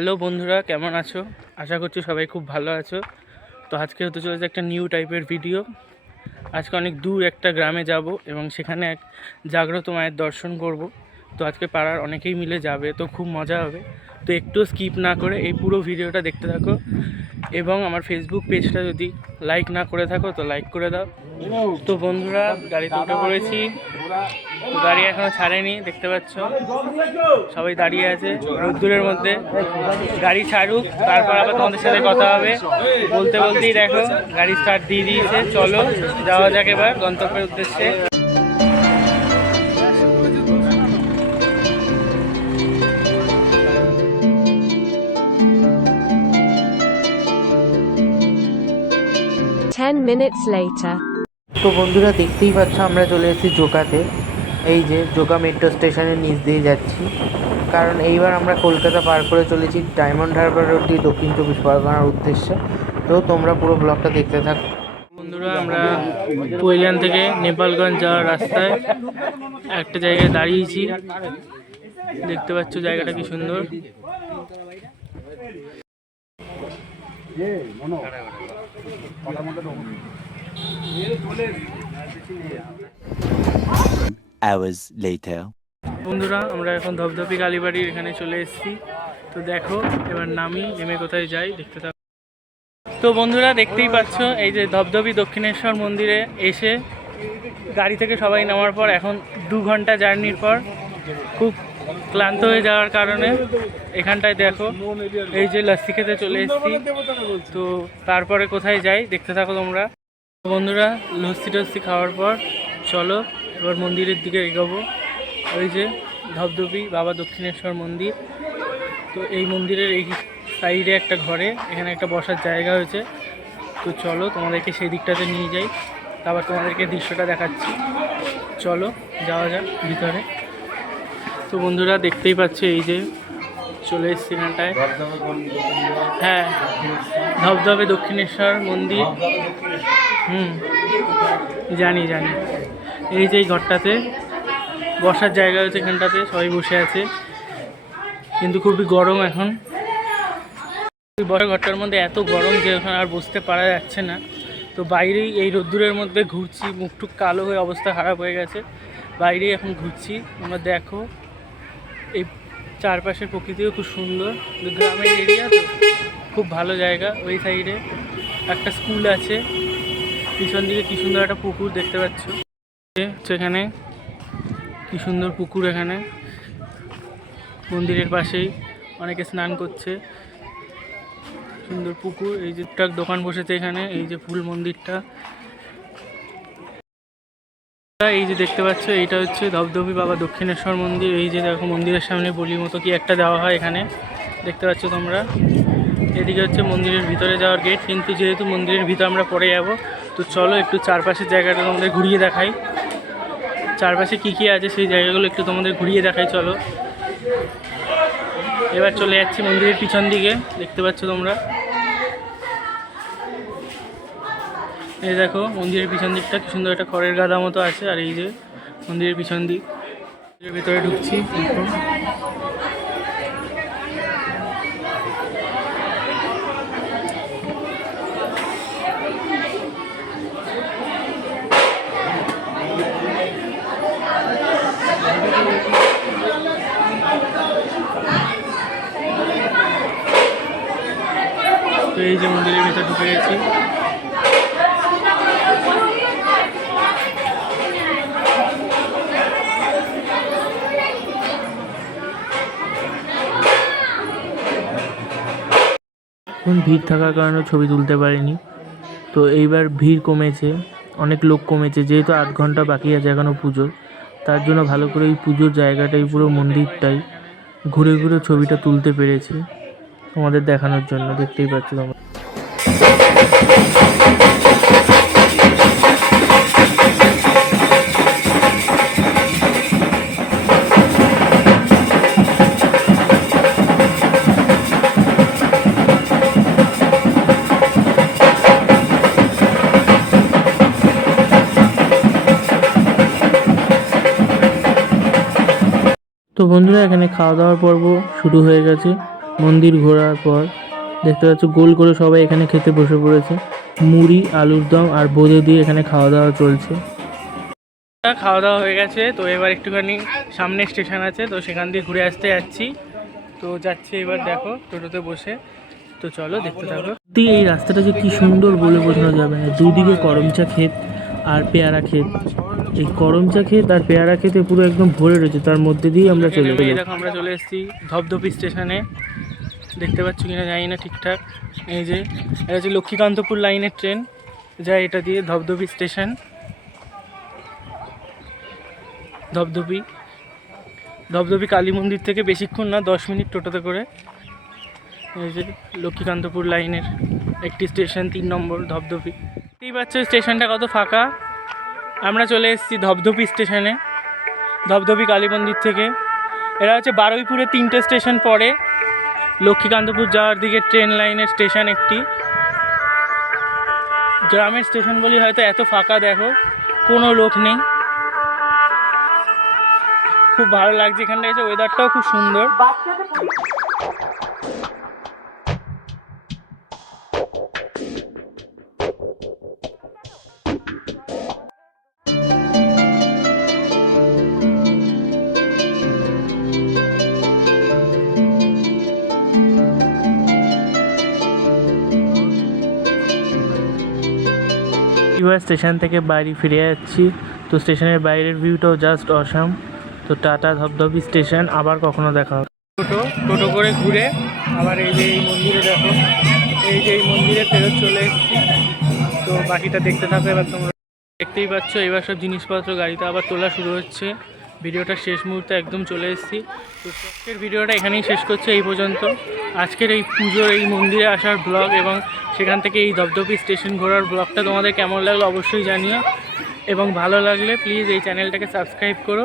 Hello বন্ধুরা, কেমন আছো? আশা করছি সবাই খুব ভালো আছো। তো আজকে হতে চলেছে একটা নিউ টাইপের ভিডিও। আজকে অনেক দূর একটা গ্রামে যাব এবং সেখানে এক জাগ্রত মায়ের দর্শন করব। তো আজকে পাড়ার অনেকেই মিলে যাবে, তো খুব মজা হবে। তো একটু স্কিপ না করে এই পুরো ভিডিওটা দেখতে থাকো এবং আমার ফেসবুক পেজটা যদি লাইক না করে থাকো তো লাইক করে দাও। তো বন্ধুরা, গাড়িতে উঠে পড়েছি। তো গাড়ি এখনো ছাড়েনি, দেখতে পাচ্ছ সবাই দাঁড়িয়ে আছে রোদ্দুরের মধ্যে। গাড়ি ছাড়ুক, তারপর আবার তোমাদের সাথে কথা হবে। বলতে বলতেই দেখো গাড়ি স্টার্ট দিয়ে দিয়েছে। চলো যাওয়া যাক এবার গন্তব্যের উদ্দেশ্যে। 10 minutes later. তো বন্ধুরা, দেখতেই পাচ্ছ আমরা চলে এসেছি জোকাতে। এই যে জোকা মেট্রো স্টেশনের নিচ দিয়ে যাচ্ছি, কারণ এইবার আমরা কলকাতা পার করে চলেছি ডায়মন্ড হারবার রোড দিয়ে দক্ষিণ 24 পরগনার উদ্দেশ্যে। তো তোমরা পুরো ব্লগটা দেখতে থাকো। বন্ধুরা, আমরা পৈলান থেকে নেপালগঞ্জ যাওয়ার রাস্তায় একটা জায়গায় দাঁড়িয়েছি। দেখতে পাচ্ছ জায়গাটা কি সুন্দর। hours later. বন্ধুরা, আমরা এখন ধপধপি কালীবাড়ির এখানে চলে এসেছি। তো দেখো এবার নেমে কোথায় যাই দেখতে থাকো। তো বন্ধুরা, দেখতেই পাচ্ছ এই যে ধপধপি দক্ষিণেশ্বর মন্দিরে এসে গাড়ি থেকে সবাই নামার পর এখন 2 ঘন্টা জার্নির পর খুব ক্লান্ত হয়ে যাওয়ার কারণে এখানটায় দেখো এই যে লস্যি খেতে চলে এসেছি। তো তারপরে কোথায় যাই দেখতে থাকো তোমরা। বন্ধুরা, লস্যি খাওয়ার পর চলো এবার মন্দিরের দিকে এগোবো। ওই যে ধপধপি বাবা দক্ষিণেশ্বর মন্দির। তো এই মন্দিরের এই সাইডে একটা ঘরে এখানে একটা বসার জায়গা হয়েছে। তো চলো তোমাদেরকে সেই দিকটাতে নিয়ে যাই, তারপর তোমাদেরকে দৃশ্যটা দেখাচ্ছি। চলো যাওয়া যাক ভিতরে। তো বন্ধুরা, দেখতেই পাচ্ছ এই যে চলে এসছি এখানটায়। হ্যাঁ, ধপধপে দক্ষিণেশ্বর মন্দির। জানি এই যে এই ঘরটাতে বসার জায়গা হয়েছে, এখানটাতে সবাই বসে আছে, কিন্তু খুবই গরম এখন। বসার ঘরটার মধ্যে এত গরম যে ওখানে আর বসতে পারা যাচ্ছে না। তো বাইরেই এই রোদ্দুরের মধ্যে ঘুরছি, মুখটুক কালো হয়ে অবস্থা খারাপ হয়ে গেছে। বাইরেই এখন ঘুরছি। তোমরা দেখো এই চারপাশের প্রকৃতিও খুব সুন্দর। গ্রামের এরিয়া তো খুব ভালো জায়গা। ওই সাইডে একটা স্কুল আছে, পিছন দিকে কি সুন্দর একটা পুকুর দেখতে পাচ্ছ। সেখানে কি সুন্দর পুকুর, এখানে মন্দিরের পাশেই অনেকে স্নান করছে। সুন্দর পুকুর। এই যে টুকটাক দোকান বসেছে এখানে। এই যে ফুল মন্দিরটা, এই যে দেখতে পাচ্ছ এইটা হচ্ছে ধপধপি বাবা দক্ষিণেশ্বর মন্দির। এই যে দেখো মন্দিরের সামনে বলির মতো কি একটা দেওয়া হয় এখানে, দেখতে পাচ্ছ তোমরা। এদিকে হচ্ছে মন্দিরের ভিতরে যাওয়ার গেট, কিন্তু যেহেতু মন্দিরের ভিতরে আমরা পরে যাব, তো চলো একটু চারপাশের জায়গাটা তোমাদের ঘুরিয়ে দেখাই। চারপাশে কি আছে সেই জায়গাগুলো একটু তোমাদের ঘুরিয়ে দেখাই। চলো এবার চলে যাচ্ছি মন্দিরের পিছন দিকে, দেখতে পাচ্ছ তোমরা। এই দেখো মন্দিরের পিছন দিকটা কি সুন্দর, একটা খড়ের গাদা মতো আছে। আর এই যে মন্দিরের পিছন দিক, মন্দিরের ভিতরে ঢুকছি। তো এই যে মন্দিরের ভিতরে ঢুকে গেছি। ভিড় থাকার কারণে ছবি তুলতে পারিনি। তো এইবার ভিড় কমেছে, অনেক লোক কমেছে, যেহেতু 8 ঘন্টা বাকি আছে এখনও পুজোর। তার জন্য ভালো করে এই পুজোর জায়গাটাই, পুরো মন্দিরটাই ঘুরে ঘুরে ছবিটা তুলতে পেরেছি তোমাদের দেখানোর জন্য। দেখতেই পাচ্ছ তোমরা। তো বন্ধুরা, এখানে খাওয়া দাওয়ার পর্ব শুরু হয়ে গেছে। মন্দির ঘোরার পর দেখতে পাচ্ছ গোল করে সবাই এখানে খেতে বসে পড়েছে। মুড়ি, আলুর দম আর বোঁদে দিয়ে এখানে খাওয়া দাওয়া চলছে। খাওয়া দাওয়া হয়ে গেছে, তো এবার একটুখানি সামনে স্টেশন আছে, তো সেখান দিয়ে ঘুরে আসতে যাচ্ছি। তো যাচ্ছি এবার, দেখো টোটোতে বসে। তো চলো দেখতে থাকো। এই রাস্তাটা যে কি সুন্দর বলে বোঝানো যাবে না। দুদিকে করমচা ক্ষেত আর পেয়ারা ক্ষেত। এই করমচা ক্ষেত আর পেয়ারা ক্ষেতে পুরো একদম ভরে রয়েছে, তার মধ্যে দিয়ে আমরা চলে গেলাম। দেখো আমরা চলে এসেছি ধপধপি স্টেশনে। দেখতে পাচ্ছ কিনা জানি না ঠিকঠাক। এই যে এটা হচ্ছে লক্ষ্মীকান্তপুর লাইনের ট্রেন যায় এটা দিয়ে ধপধপি স্টেশন। ধপধপি কালী মন্দির থেকে বেশিক্ষণ না, 10 মিনিট টোটোতে করে। এই যে লক্ষ্মীকান্তপুর লাইনের একটি স্টেশন, 3 নম্বর ধপধপি। দেখতেই পাচ্ছ স্টেশনটা কত ফাঁকা। আমরা চলে এসেছি ধপধপি স্টেশনে, ধপধপি কালী মন্দির থেকে। এটা হচ্ছে বারুইপুরে 3টে স্টেশন পরে লক্ষ্মীকান্তপুর যাওয়ার দিকে ট্রেন লাইনের স্টেশন একটি। গ্রামের স্টেশন বলি হয়তো এত ফাঁকা, দেখো কোনো লোক নেই। খুব ভালো লাগছে এখানটা এসে, ওয়েদারটাও খুব সুন্দর। এবার স্টেশন থেকে বাড়ি ফিরে যাচ্ছি। তো স্টেশনের বাইরের ভিউটাও জাস্ট অসাম। তো টাটা ধপধপি স্টেশন, আবার কখনো দেখা হবে। টোটো করে ঘুরে আবার এই যে এই মন্দিরে, দেখো এই যে এই মন্দিরে ফেরত চলে এসেছি। তো বাকিটা দেখতে থাকো এবার তোমরা। দেখতেই পাচ্ছ এবার সব জিনিসপত্র গাড়িতে আবার তোলা শুরু হচ্ছে। ভিডিওটা শেষ মুহূর্তে একদম চলে এসেছি। তো আজকের ভিডিওটা এখানেই শেষ করছে, এই পর্যন্ত। আজকের এই পুজোর এই মন্দিরে আসার ব্লগ এবং সেখান থেকে এই ধপধপি স্টেশন ঘোরার ব্লগটা তোমাদের কেমন লাগলো অবশ্যই জানিও। এবং ভালো লাগলে প্লিজ এই চ্যানেলটাকে সাবস্ক্রাইব করো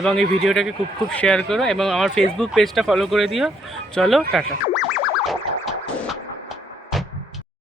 এবং এই ভিডিওটাকে খুব শেয়ার করো এবং আমার ফেসবুক পেজটা ফলো করে দিও। চলো টাটা।